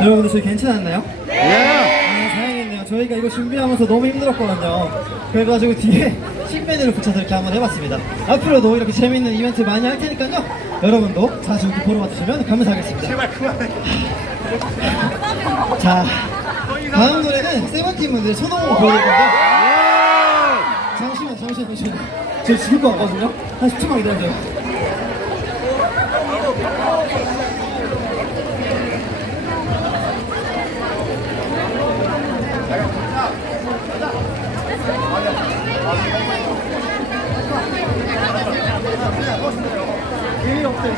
여러분들 저희 괜찮았나요? 네. 다행이네요. 저희가 이거 준비하면서 너무 힘들었거든요. 그래가지고 뒤에 신메뉴를 붙여서 이렇게 한번 해봤습니다. 앞으로도 이렇게 재밌는 이벤트 많이 할 테니까요. 여러분도 자주 이렇게 보러 와주시면 감사하겠습니다. 제발 그만해. 자, 다음 노래는 세븐틴 분들의 소동으로 보여드릴 건데. 잠시만. 저 죽을 것 같거든요? 한 10초만 기다려줘요. 의미 없어요.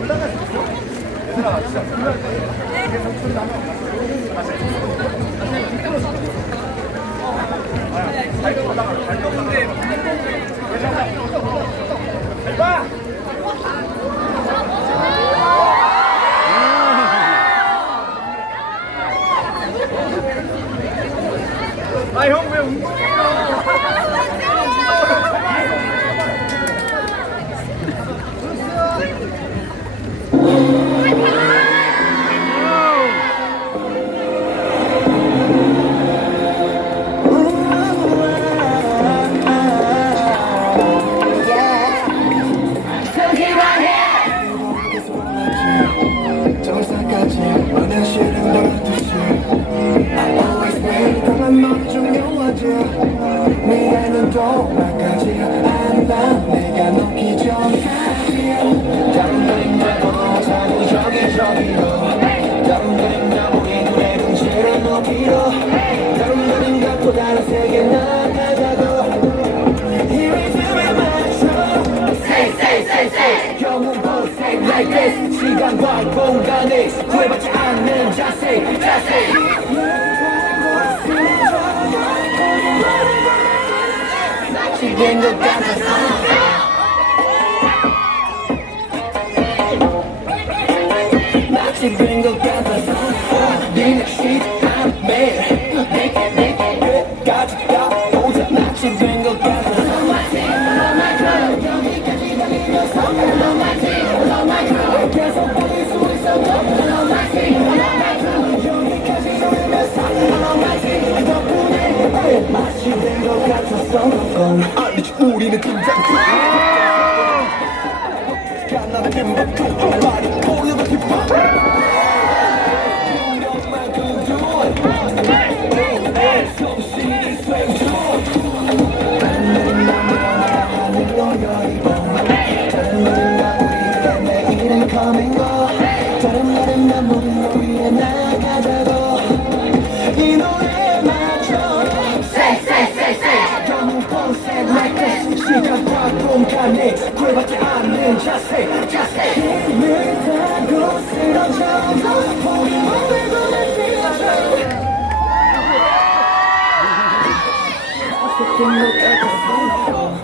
올라갈 수 있어? 얘들아, 진짜 불러야 돼. 계속 소리 나면 다시. 잘 떴는데. 잘 봐! 아, 형 왜 운동해요? 시간과 공간에 구애받지 않는 자세 마치 된 것 같아서 마치 된 것 같아서 니네 시간 매일 끝까지 가보자 마치 된 것 같아서 여기까지 달리면서 계속 버릴 수 있어도 여기까지 오면서 덕분에 맛이 된 것 같았어 알리지 우리는 팀장 가난한 김밥도 말이 보여도 기뻐 정말 그돈 something strange 다른 날은 나무라 하늘로 열리고 다른 날은 내일은 coming go 다른 날은 난 모든 너 위해 나가자고 이 노래에 맞춰 Say 영웅 concept like this 시간과 공간에 구애받지 않는 자세 힘을 타고 쓰러져도 우리 몸을 보내 뛰어줘 어떻게 못 같았어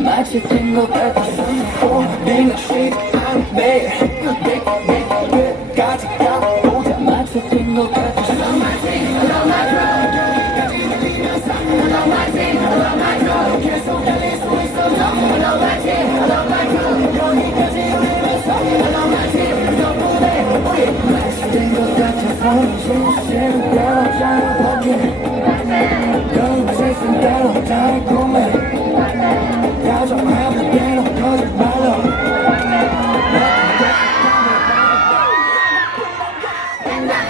마치 된 것 같았어 우리는 시간 매일 끝까지 가보자 마치 된 것 같았어 여기까지 들리면서 계속 달릴 수 있어도 여기까지 오면서 덕분에 우리 마치 된 것 같아서 진실대로 잘해보게 그런 세상대로 달콤해 가정하는 대로 거짓말로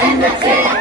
And that's it.